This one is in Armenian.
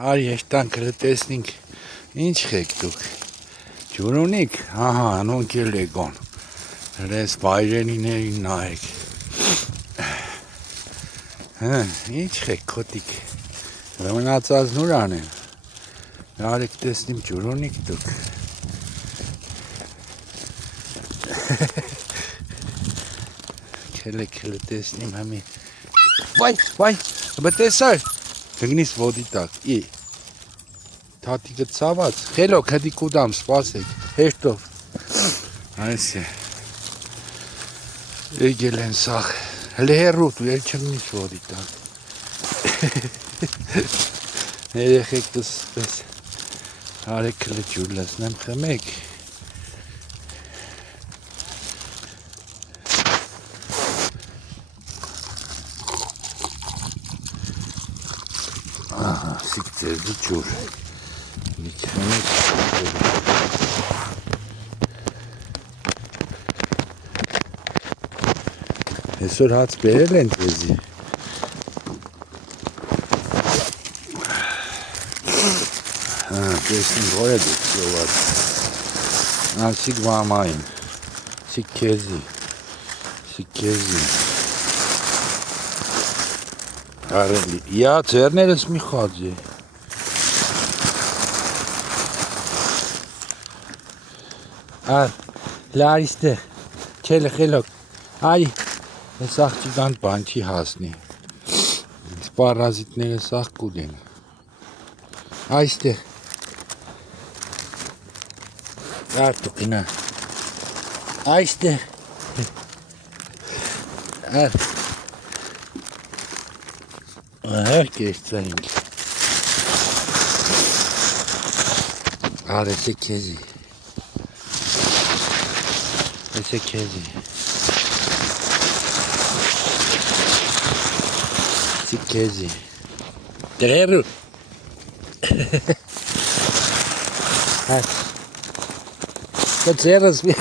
Արի եշտանք լտեսնինք, ինչ խեք դուք, ջուր ունիք, ահա, անոնք էլ եկան, հրես բայրենիներին նայեք, ինչ խեք քոտիկ, մնացած նուր անեն, արեք տեսնիմ ջուր ունիք դուք, քելեք լտեսնիմ համի, վայ, բտեսար, Գնիս ոդի տակ, թատիկը ծաված, խելոք հդի կուդամ սպասեք, հեշտով, այս է, եգել են սաղ, հլի հերուտ ու էլ չգնիս ոդի տակ, երեխեք կսպես, արեք կլը ջուր լսնեմ խմեք, Սիք ձերդի ջուր, լիք խմեք, այսօր հաց բերել են ձեզի, տեսնին որ է դուք սյոված, սիք վամային, սիք քեզի, Արելի, իա ձերներս մի խաձի, լարիստեղ, չելը խելոք, այ, ես աղջիկան բան չի հասնի, սպարազիտները սաղ կուդեն, այստեղ, արտուկինա, այստեղ, կեշծայինք, արեսե քեզի, Սիքեզի, դրերու, կծերս մի